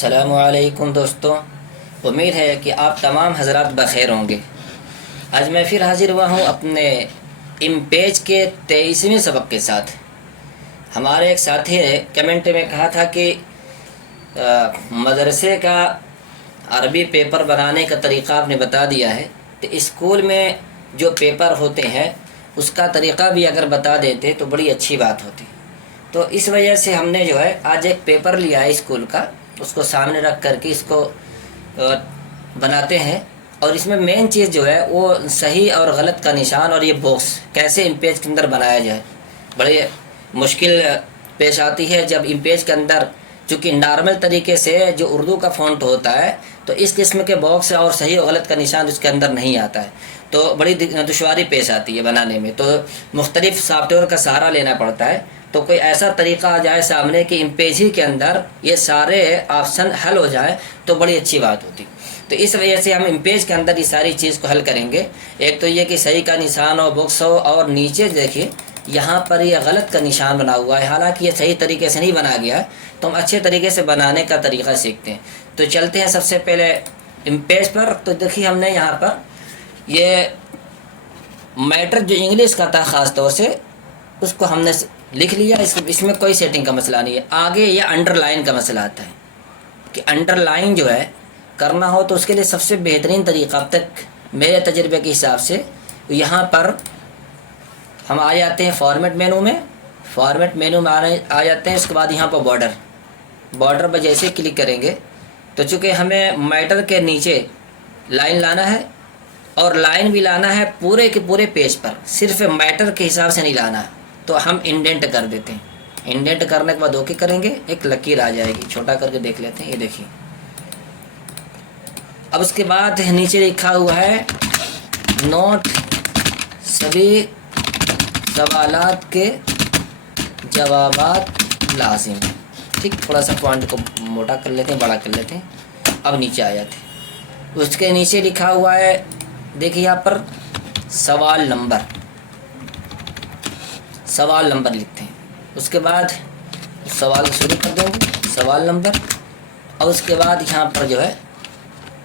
अस्सलामुअलैकुम दोस्तों, उम्मीद है कि आप तमाम हज़रात बख़ैर होंगे। आज मैं फिर हाज़िर हुआ हूँ अपने इम्पेज के 23वें सबक के साथ। हमारे एक साथी ने कमेंट में कहा था कि मदरसे का अरबी पेपर बनाने का तरीक़ा आपने बता दिया है, तो स्कूल में जो पेपर होते हैं उसका तरीक़ा भी अगर बता देते तो बड़ी अच्छी बात होती। तो इस वजह से हमने जो है आज एक पेपर लिया है स्कूल का, उसको सामने रख कर के इसको बनाते हैं। और इसमें मेन चीज़ जो है वो सही और गलत का निशान और ये बॉक्स कैसे इम्पेज के अंदर बनाया जाए, बड़ी मुश्किल पेश आती है जब इम्पेज के अंदर, चूँकि नॉर्मल तरीके से जो उर्दू का फ़ॉन्ट होता है तो इस किस्म के बॉक्स और सही और गलत का निशान उसके अंदर नहीं आता है, तो बड़ी दुश्वारी पेश आती है बनाने में। तो मुख्तलिफ़ सॉफ्टवेयर का सहारा लेना पड़ता है। तो कोई ऐसा तरीका आ जाए सामने कि इम्पेज ही के अंदर ये सारे ऑप्शन हल हो जाए तो बड़ी अच्छी बात होती। तो इस वजह से हम इम्पेज के अंदर ये सारी चीज़ को हल करेंगे। एक तो ये कि सही का निशान हो, बॉक्स हो, और नीचे देखिए यहाँ पर ये गलत का निशान बना हुआ है, हालांकि ये सही तरीके से नहीं बना गया है। तो हम अच्छे तरीके से बनाने का तरीका सीखते हैं। तो चलते हैं सबसे पहले इम्पेज पर। तो देखिए हमने यहाँ पर ये मैटर जो इंग्लिश का था ख़ास तौर से उसको हमने लिख लिया। इसमें कोई सेटिंग का मसला नहीं है। आगे ये अंडरलाइन का मसला आता है कि अंडरलाइन जो है करना हो तो उसके लिए सबसे बेहतरीन तरीका अब तक मेरे तजर्बे के हिसाब से यहाँ पर हम आ जाते हैं फॉर्मेट मेनू में। फॉर्मेट मेनू में आ जाते हैं। उसके बाद यहाँ पर बॉर्डर पर जैसे क्लिक करेंगे तो चूँकि हमें मैटर के नीचे लाइन लाना है और लाइन भी लाना है पूरे के पूरे पेज पर, सिर्फ मैटर के हिसाब से नहीं लाना है। तो हम इंडेंट कर देते हैं। इंडेंट करने के बाद ओके करेंगे, एक लकीर आ जाएगी। छोटा करके देख लेते हैं, ये देखिए। अब उसके बाद नीचे लिखा हुआ है नोट सभी सवालात के जवाबात लाजिम। ठीक, थोड़ा सा पॉइंट को मोटा कर लेते हैं, बड़ा कर लेते हैं। अब नीचे आ जाते हैं। उसके नीचे लिखा हुआ है, देखिए यहाँ पर सवाल नंबर लिखते हैं। उसके बाद सवाल शुरू कर देंगे, सवाल नंबर। और उसके बाद यहाँ पर जो है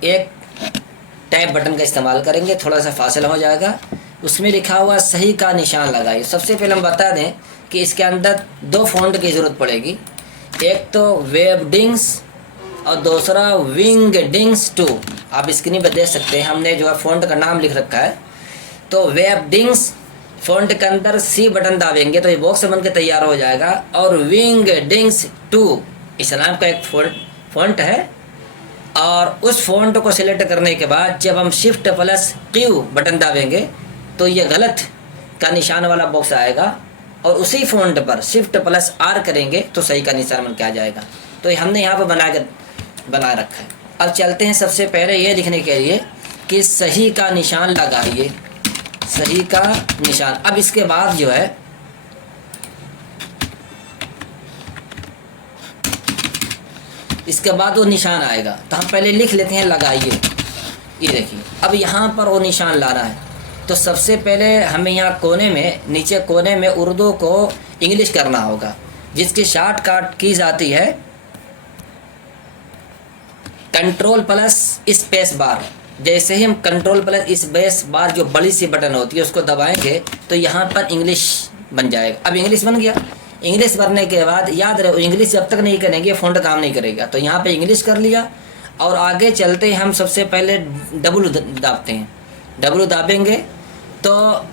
एक टैब बटन का इस्तेमाल करेंगे, थोड़ा सा फासला हो जाएगा। उसमें लिखा हुआ सही का निशान लगाइए। सबसे पहले हम बता दें कि इसके अंदर दो फ़ॉन्ट की ज़रूरत पड़ेगी। एक तो वेबडिंग्स और दूसरा विंगडिंग्स 2। आप स्क्रीन पर देख सकते हैं, हमने जो है फ़ॉन्ट का नाम लिख रखा है। तो वेबडिंग्स फ़ॉन्ट के अंदर सी बटन दाबेंगे तो ये बॉक्स बन के तैयार हो जाएगा। और विंगडिंग्स 2 इस नाम का एक फ़ॉन्ट है। और उस फ़ॉन्ट को सिलेक्ट करने के बाद जब हम शिफ्ट प्लस क्यू बटन दाबेंगे तो ये गलत का निशान वाला बॉक्स आएगा, और उसी फ़ॉन्ट पर शिफ्ट प्लस आर करेंगे तो सही का निशान बन के आ जाएगा। तो ये हमने यहाँ पर बना रखा है। अब चलते हैं सबसे पहले ये लिखने के लिए कि सही का निशान लगाइए, सही का निशान। अब इसके बाद जो है इसके बाद वो निशान आएगा, तो हम पहले लिख लेते हैं लगाइए। ये देखिए, अब यहाँ पर वो निशान लाना है। तो सबसे पहले हमें यहाँ कोने में, नीचे कोने में उर्दू को इंग्लिश करना होगा, जिसकी शॉर्टकट कीज आती है कंट्रोल प्लस स्पेस बार। जैसे ही हम कंट्रोल प्लस स्पेस बार जो बड़ी सी बटन होती है उसको दबाएंगे तो यहाँ पर इंग्लिश बन जाएगा। अब इंग्लिश बन गया। इंग्लिश बनने के बाद याद रहे, इंग्लिश जब तक नहीं करेंगे फ़ॉन्ट काम नहीं करेगा। तो यहाँ पे इंग्लिश कर लिया। और आगे चलते हम सबसे पहले डब्लू दाबते हैं। डब्लू दाबेंगे तो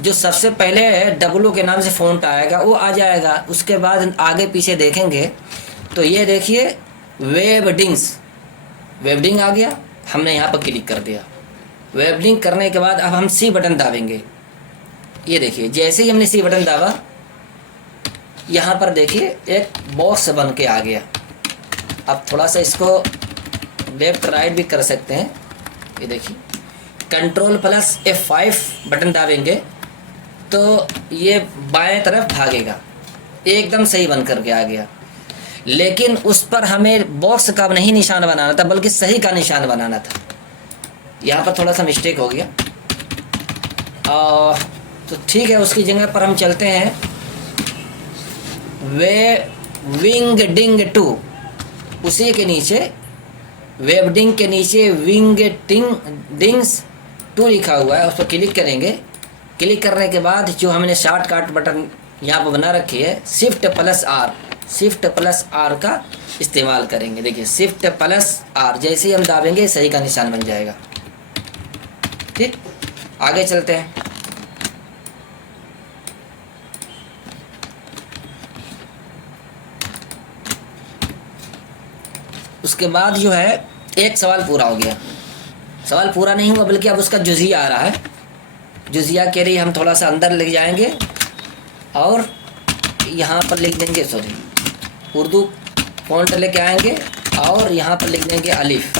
जो सबसे पहले डब्लू के नाम से फ़ॉन्ट आएगा वो आ जाएगा। उसके बाद आगे पीछे देखेंगे तो ये देखिए वेबडिंग आ गया। हमने यहाँ पर क्लिक कर दिया। वेबडिंग करने के बाद अब हम सी बटन दाबेंगे। ये देखिए, जैसे ही हमने सी बटन दाबा यहाँ पर देखिए एक बॉक्स बन के आ गया। अब थोड़ा सा इसको लेफ्ट राइट भी कर सकते हैं। ये देखिए, कंट्रोल प्लस F5 बटन दाबेंगे तो ये बाएं तरफ भागेगा। एकदम सही बन करके आ गया। लेकिन उस पर हमें बॉक्स का नहीं निशान बनाना था, बल्कि सही का निशान बनाना था। यहाँ पर थोड़ा सा मिस्टेक हो गया। तो ठीक है, उसकी जगह पर हम चलते हैं विंगडिंग 2। उसी के नीचे वेबडिंग के नीचे डिंग्स 2 लिखा हुआ है, उस पर क्लिक करेंगे। क्लिक करने के बाद जो हमने शॉर्टकट बटन यहाँ पर बना रखी है शिफ्ट प्लस आर का इस्तेमाल करेंगे। देखिए शिफ्ट प्लस आर जैसे ही हम दाबेंगे सही का निशान बन जाएगा। ठीक, आगे चलते हैं। उसके बाद जो है एक सवाल पूरा हो गया। सवाल पूरा नहीं हुआ बल्कि अब उसका जुज़िया आ रहा है। जुज़िया के लिए हम थोड़ा सा अंदर ले जाएंगे और यहाँ पर लिख देंगे उर्दू फ़ॉन्ट लेके आएंगे और यहाँ पर लिख देंगे अलिफ।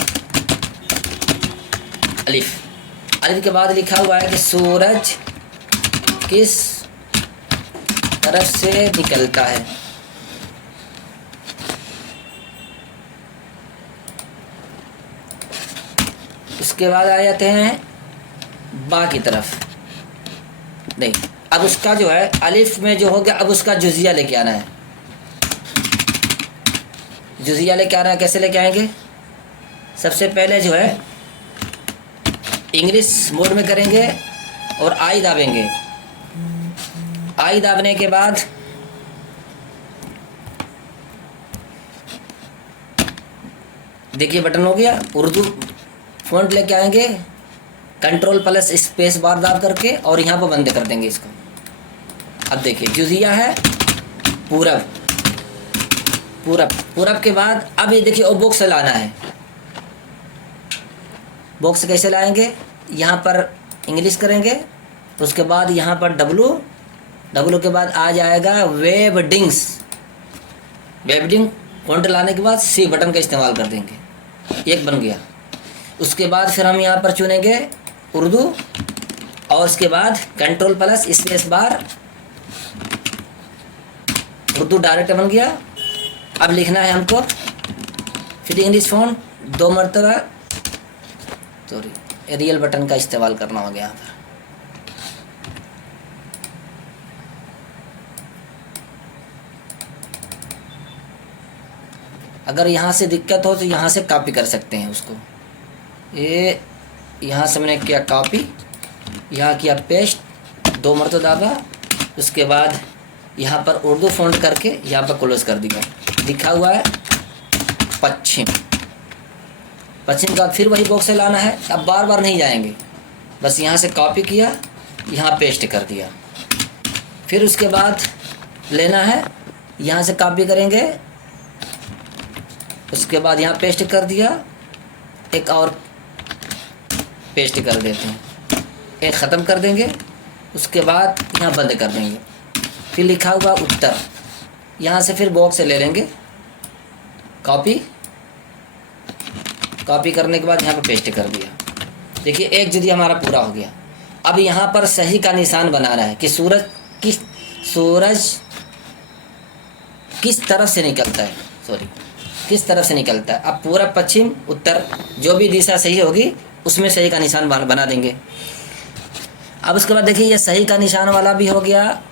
अलिफ के बाद लिखा हुआ है कि सूरज किस तरफ से निकलता है। उसके बाद आ जाते हैं बा की तरफ। नहीं, अब उसका जो है अलिफ में जो हो गया, अब उसका जुज़िया लेके आना है। जुज़िया लेके आना है, कैसे लेके आएंगे? सबसे पहले जो है इंग्लिश मोड में करेंगे और आई दाबेंगे। आई दाबने के बाद देखिए बटन हो गया। उर्दू फ़ॉन्ट लेके आएंगे, कंट्रोल प्लस स्पेस बार दाब करके और यहाँ पर बंद कर देंगे इसको। अब देखिए जुज़िया है पूरब के बाद अब ये देखिए और बॉक्स लाना है। बॉक्स कैसे लाएंगे? यहाँ पर इंग्लिश करेंगे, उसके बाद यहाँ पर डब्लू के बाद आ जाएगा वेबडिंग फ़ॉन्ट लाने के बाद सी बटन का इस्तेमाल कर देंगे। एक बन गया। उसके बाद फिर हम यहाँ पर चुनेंगे उर्दू और उसके बाद control plus space bar, Urdu direct बन गया। अब लिखना है हमको फिर इंग्लिश फ़ॉन्ट 2 मरतबा, सॉरी एरियल बटन का इस्तेमाल करना होगा यहाँ पर। अगर यहाँ से दिक्कत हो तो यहाँ से कॉपी कर सकते हैं उसको। ये यहाँ से मैंने किया कॉपी, यहाँ किया पेस्ट, 2 मरतबा दाबा, उसके बाद यहाँ पर उर्दू फ़ॉन्ट करके यहाँ पर क्लोज कर दिया। लिखा हुआ है पश्चिम का फिर वही बॉक्स से लाना है। अब बार बार नहीं जाएंगे, बस यहाँ से कॉपी किया, यहाँ पेस्ट कर दिया। फिर उसके बाद लेना है, यहाँ से कॉपी करेंगे, उसके बाद यहाँ पेस्ट कर दिया, एक और पेस्ट कर देते हैं, एक ख़त्म कर देंगे, उसके बाद यहाँ बंद कर देंगे। फिर लिखा हुआ उत्तर, यहाँ से फिर बॉक्स से ले लेंगे, कॉपी करने के बाद यहाँ पर पेस्ट कर दिया। देखिए एक जुज़िया हमारा पूरा हो गया। अब यहाँ पर सही का निशान बनाना है कि सूरज किस तरफ से निकलता है, किस तरफ से निकलता है। अब पूरब पश्चिम उत्तर जो भी दिशा सही होगी उसमें सही का निशान बना देंगे। अब उसके बाद देखिए ये सही का निशान वाला भी हो गया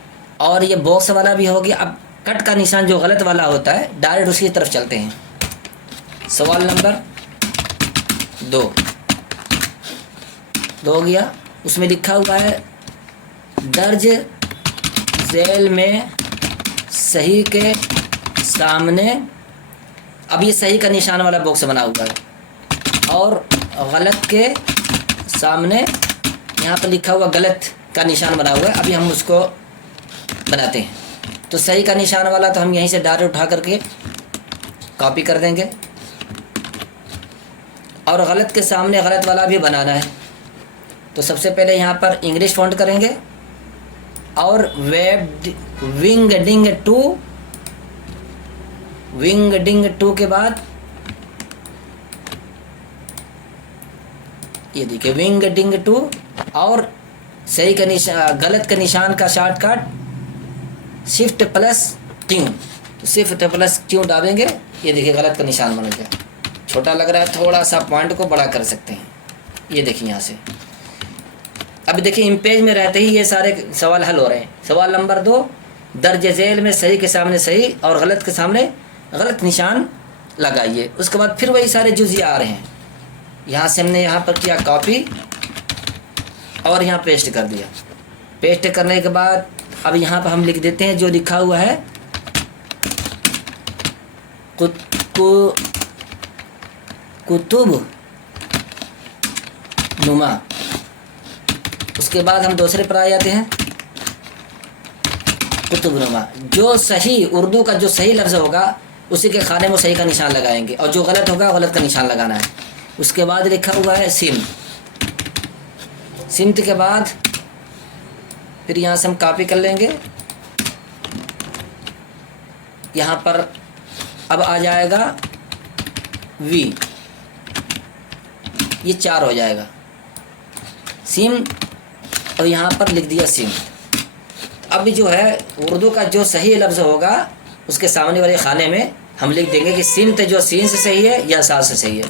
और ये बॉक्स वाला भी हो गया। अब कट का निशान जो गलत वाला होता है डायरेक्ट उसकी तरफ चलते हैं। सवाल नंबर 2 हो गया। उसमें लिखा हुआ है दर्ज झेल में सही के सामने, अब ये सही का निशान वाला बॉक्स बना हुआ है और गलत के सामने यहाँ पर लिखा हुआ गलत का निशान बना हुआ है। अभी हम उसको बनाते हैं। तो सही का निशान वाला तो हम यहीं से डायरेक्ट उठा करके कॉपी कर देंगे और गलत के सामने गलत वाला भी बनाना है। तो सबसे पहले यहाँ पर इंग्लिश फ़ॉन्ट करेंगे और विंगडिंग टू के बाद ये देखिए विंगडिंग टू और सही का निशान गलत के निशान का शॉर्टकट शिफ्ट प्लस ट्यू। तो शिफ्ट प्लस ट्यू डालेंगे, ये देखिए गलत का निशान बन गया। छोटा लग रहा है, थोड़ा सा पॉइंट को बड़ा कर सकते हैं। ये देखिए यहाँ से अब देखिए इमेज में रहते ही ये सारे सवाल हल हो रहे हैं। सवाल नंबर 2 दर्ज झेल में सही के सामने सही और गलत के सामने गलत निशान लगाइए। उसके बाद फिर वही सारे जुज़िया आ रहे हैं, यहाँ से हमने यहाँ पर किया कॉपी और यहाँ पेस्ट कर दिया। पेस्ट करने के बाद अब यहाँ पर हम लिख देते हैं जो लिखा हुआ है कुतुब नुमा। उसके बाद हम दूसरे पर आ जाते हैं कुतुब नुमा। जो सही उर्दू का जो सही लफ्ज़ होगा उसी के खाने में सही का निशान लगाएंगे और जो गलत होगा गलत का निशान लगाना है। उसके बाद लिखा हुआ है सिमत के बाद फिर यहाँ से हम कॉपी कर लेंगे। यहाँ पर अब आ जाएगा वी, ये 4 हो जाएगा सिम और यहाँ पर लिख दिया सिम। अब जो है उर्दू का जो सही लफ्ज़ होगा उसके सामने वाले खाने में हम लिख देंगे कि सिमत जो सीन से सही है या सा से सही है।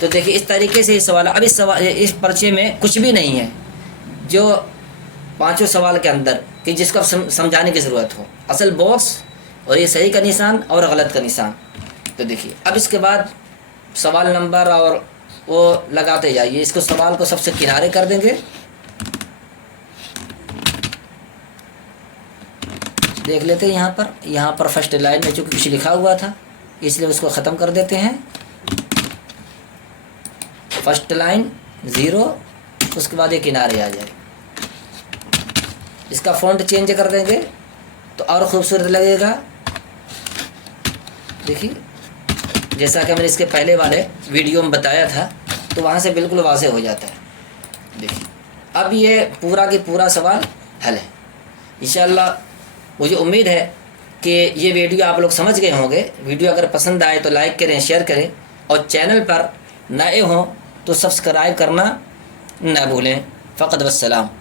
तो देखिए इस तरीके से ये सवाल, अब इस पर्चे में कुछ भी नहीं है जो 5 सवाल के अंदर कि जिसको समझाने की ज़रूरत हो। असल बॉक्स और ये सही का निशान और गलत का निशान। तो देखिए अब इसके बाद सवाल नंबर और वो लगाते जाइए। इसको सवाल को सबसे किनारे कर देंगे, देख लेते हैं। यहाँ पर फर्स्ट लाइन में चूँकि कुछ लिखा हुआ था इसलिए उसको ख़त्म कर देते हैं। फर्स्ट लाइन 0, उसके बाद ये किनारे आ जाए। इसका फ़ॉन्ट चेंज कर देंगे तो और ख़ूबसूरत लगेगा। देखिए जैसा कि मैंने इसके पहले वाले वीडियो में बताया था तो वहाँ से बिल्कुल वाज़ेह हो जाता है। देखिए अब ये पूरा की पूरा सवाल हल है। इंशाअल्लाह मुझे उम्मीद है कि ये वीडियो आप लोग समझ गए होंगे। वीडियो अगर पसंद आए तो लाइक करें, शेयर करें और चैनल पर नए हों तो सब्सक्राइब करना न भूलें। फ़क़त वस्सलाम।